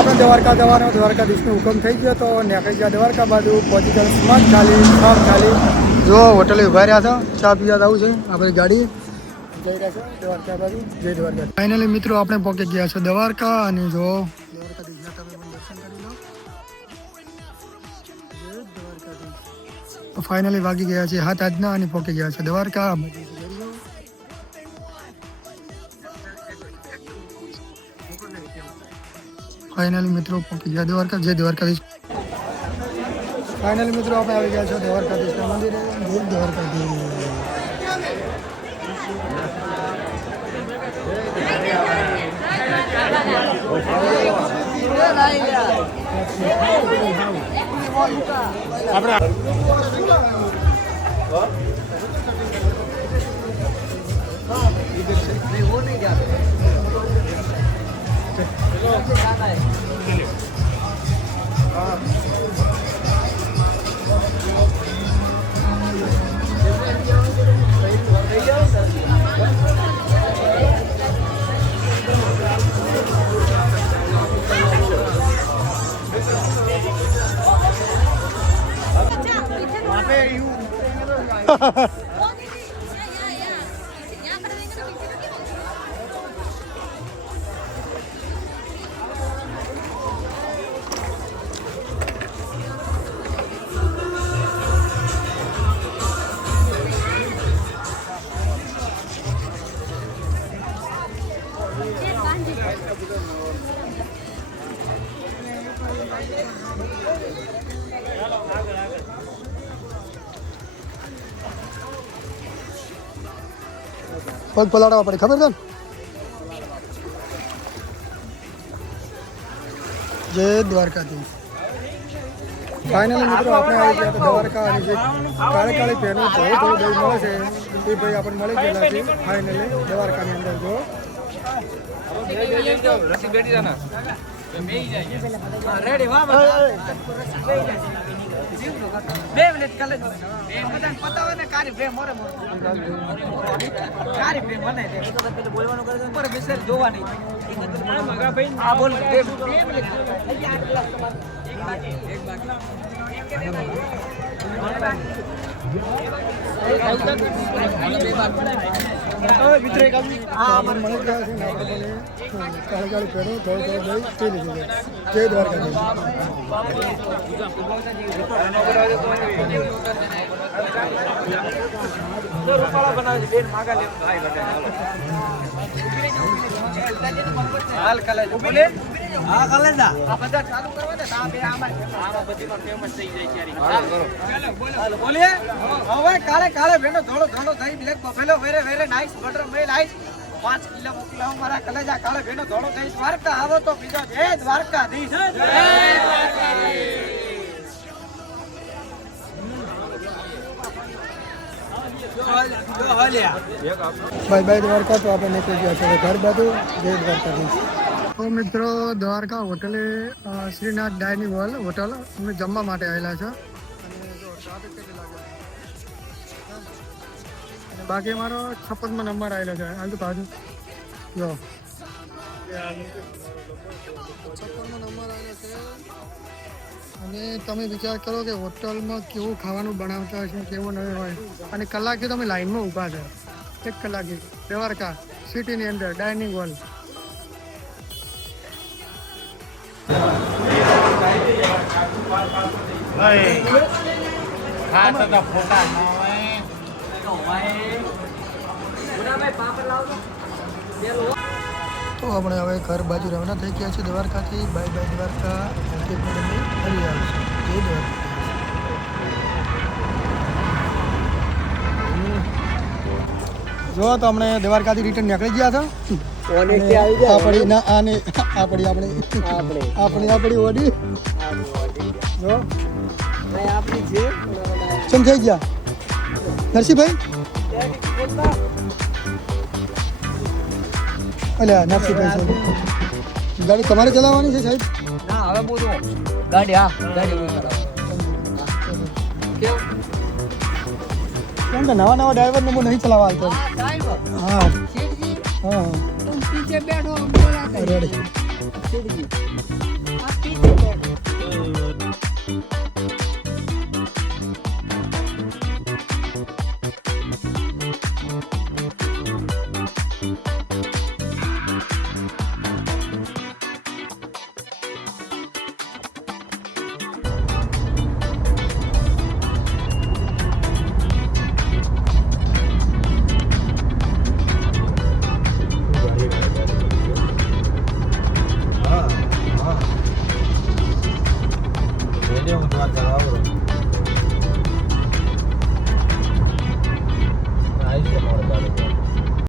આપણે દ્વારકા જવાનો દ્વારકાધીશનો હુકમ થઈ ગયો તો નીકળી ગયા દ્વારકા બાજુ પહોંચી ગયા સ્માર્ટ ખાલી જો હોટલે ઉભા રહ્યા છો ચા પીવા જવું છે આપણી ગાડી જઈ રહ્યા છે દ્વારકા બાજુ જય દ્વારકા ફાઇનલી મિત્રો આપણે પહોંચી ગયા છે દ્વારકા અને જો દ્વારકાધીશના તમે પણ દર્શન કરી લો જય દ્વારકાધીશ ફાઇનલી વાગી ગયા છે 7 આજના અને પહોંચી ગયા છે દ્વારકા ફાઇનલી મિત્રો પહોંચી ગયા દ્વારકા જય દ્વારકાધીશ ફાઇનલી મિત્રો આપણે આવી ગયા છે દ્વારકાધીશના મંદિરે જય દ્વારકાધીશ પગ પલાળવા પડે ખબર છે જય દ્વારકાધીશ ફાઇનલી મિત્રો આપણે આવી ગયા દ્વારકા અને જે કાળે કાળે પહેરો થોડું દહીં મળે છે એ ભાઈ આપણને મળી ગયેલા છે ફાઇનલી દ્વારકાની અંદર જો બે મિનિટ કલે બધાને પતાવે ને કારી પ્રેમ મોરે કારી પ્રેમ મને દે તો પેલે બોલવાનું કરે ઉપર બેસે જોવાની આ મગા ભાઈ આ બોલ 2 મિનિટ જય દ્વારકાધીશ હાલ કલે બોલે હા કલેજા આ બધા ચાલુ કરવા દે આ બે આમાં બધીમાં ફેમસ થઈ જાય ત્યારે બોલો બોલે હવે કાળે કાળે ભેનો ધોળો ધોળો થઈ બ્લેક બફેલો વેરે વેરે નાઈસ બટર મેલ નાઈસ 5 કિલો મોકલાવો મારા કલેજા કાળે ભેનો ધોળો થઈ દ્વારકા આવો તો બીજો જય દ્વારકાધીશ જય દ્વારકાધીશ બાય બાય દ્વારકા તો આપણે નીકળી ગયા છે ઘર બાજુ જય દ્વારકાધીશ તો મિત્રો દ્વારકા હોટલે શ્રીનાથ ડાઇનિંગ હોલ હોટલ અમે જમવા માટે આવેલા છે અને બાકી અમારો 56મો નંબર આવેલો છે હાલ તો બાજુ જો 56મો નંબર આવેલો છે અને તમે વિચાર કરો કે હોટલમાં કેવું ખાવાનું બનાવતા હશે કેવું નહીં હોય અને કલાકે તમે લાઈનમાં ઊભા છો 1 કલાકે દ્વારકા સિટીની અંદર ડાઇનિંગ હોલ તો આપણે હવે ઘર બાજુ રવાના થઈ ગયા છે દ્વારકાથી બાય બાય દ્વારકા ફરી આવશે જય દ્વારકા જો તો આપણે દ્વારકાથી રિટર્ન નીકળી ગયા હતા આપણી ના આને આપણી ઓડી જો આપણી છે ચમ થઈ ગયા નરસિંહભાઈ અલ્યા નરસિંહભાઈ છે ગાડી તમારે ચલાવવાની છે સાહેબ ના હવે બોલો ગાડી ગાડી કેમ કે નવા ડ્રાઈવર ને નહીં ચલાવવા આવતો હા હા तुम पीछे बैठो हम बोला रेडी વાત વાવરો